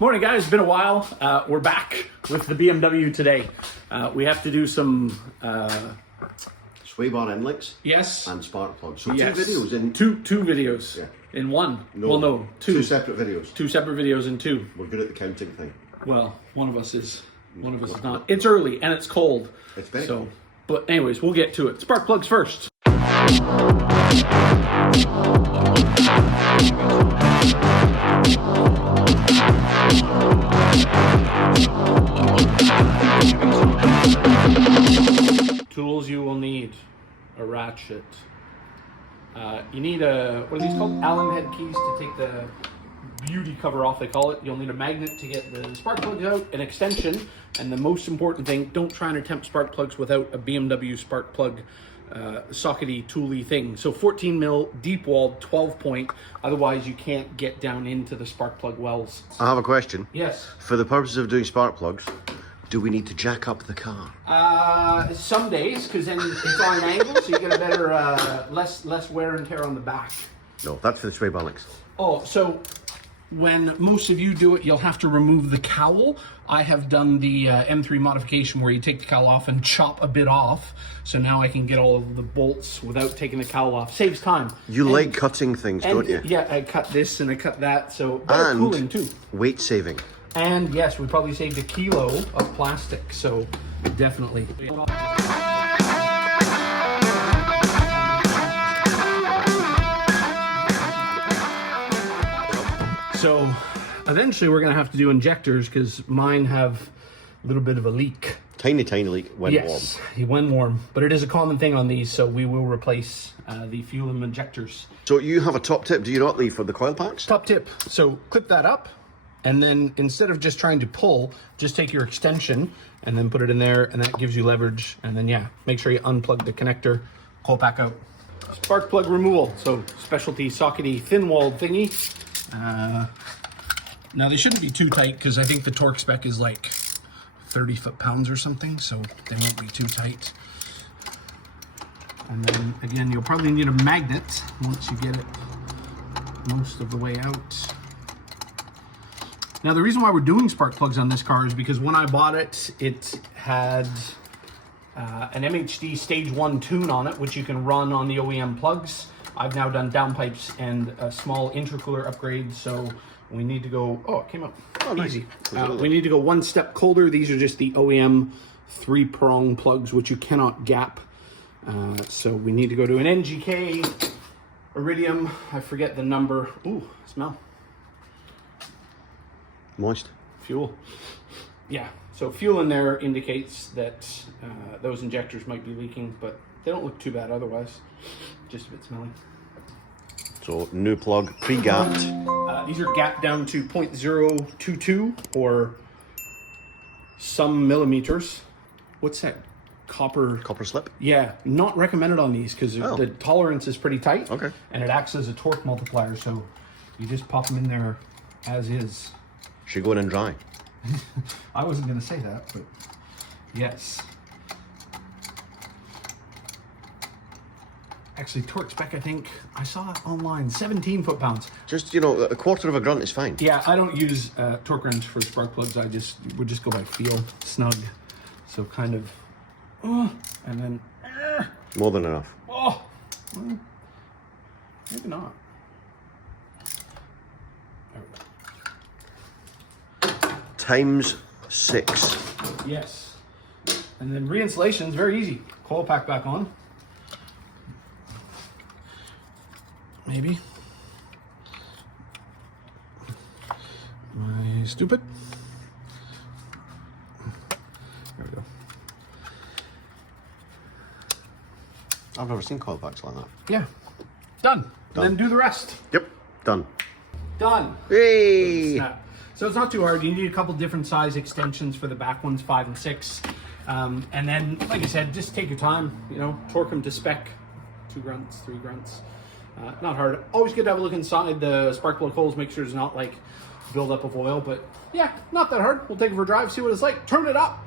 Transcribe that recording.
Morning, guys. Been a while. We're back with the BMW today. We have to do some sway bar end links. Yes. And spark plugs. So Yes. two videos in two videos in one. No, well, no, two separate videos. Two separate videos in two. We're good at the counting thing. Well, one of us is not. It's early and it's cold. It's very cold. But anyways, we'll get to it. Spark plugs first. Tools you will need: a ratchet. You need what are these called? Allen head keys to take the beauty cover off, they call it. You'll need a magnet to get the spark plugs out, an extension, and the most important thing, don't try and attempt spark plugs without a BMW spark plug sockety, tooly thing. So 14 mil, deep walled, 12 point, otherwise you can't get down into the spark plug wells. I have a question. Yes. For the purposes of doing spark plugs, do we need to jack up the car? Some days, because then it's on an angle, so you get a better, less wear and tear on the back. No, that's for the sway bar links. Oh, so when most of you do it, you'll have to remove the cowl. I have done the M3 modification where you take the cowl off and chop a bit off. So now I can get all of the bolts without taking the cowl off. Saves time. You like cutting things, don't you? Yeah, I cut this and I cut that. So better cooling too. Weight saving. And yes, we probably saved 1 kilo of plastic. So definitely. So eventually we're going to have to do injectors because mine have a little bit of a leak. Tiny leak when warm. Yes, when warm. But it is a common thing on these, so we will replace the fuel and injectors. So you have a top tip, do you not, Lee, for the coil packs? Top tip. So clip that up, and then instead of just trying to pull, just take your extension and then put it in there, and that gives you leverage. And then, yeah, make sure you unplug the connector, coil pack out. Spark plug removal. So specialty sockety thin-walled thingy. Now they shouldn't be too tight because I think the torque spec is like 30 foot-pounds or something, so they won't be too tight. And then again, you'll probably need a magnet once you get it most of the way out. Now the reason why we're doing spark plugs on this car is because when I bought it, it had an MHD stage 1 tune on it, which you can run on the OEM plugs. I've now done downpipes and a small intercooler upgrade, so we need to go, oh, it came up easy. We need to go one step colder. These are just the OEM 3-prong plugs, which you cannot gap. So we need to go to an NGK Iridium. I forget the number. Ooh, smell. Moist. Fuel. Yeah, so fuel in there indicates that those injectors might be leaking, but they don't look too bad otherwise. Just a bit smelly. So new plug, pre-gapped. These are gapped down to 0.022 or some millimeters. What's that? Copper slip? Yeah, not recommended on these because the tolerance is pretty tight. Okay. And it acts as a torque multiplier, so you just pop them in there as is. Should go in and dry. I wasn't going to say that, but yes. Actually, torque spec, I think I saw it online, 17 foot-pounds. Just, you know, a quarter of a grunt is fine. Yeah, I don't use torque wrench for spark plugs. Would just go by feel, snug. So kind of, and then. More than enough. Oh, well, maybe not. There we go. ×6. Yes. And then reinstallation is very easy. Coil pack back on. Maybe. Am I stupid? There we go. I've never seen coil packs like that. Yeah. Done. Then do the rest. Yep. Done. Done. Hey! So it's not too hard. You need a couple different size extensions for the back ones, 5 and 6. And then, like I said, just take your time, you know, torque them to spec. 2 grunts, 3 grunts. Not hard. Always good to have a look inside the spark plug holes, make sure there's not like buildup of oil, but yeah, not that hard. We'll take it for a drive, see what it's like. Turn it up.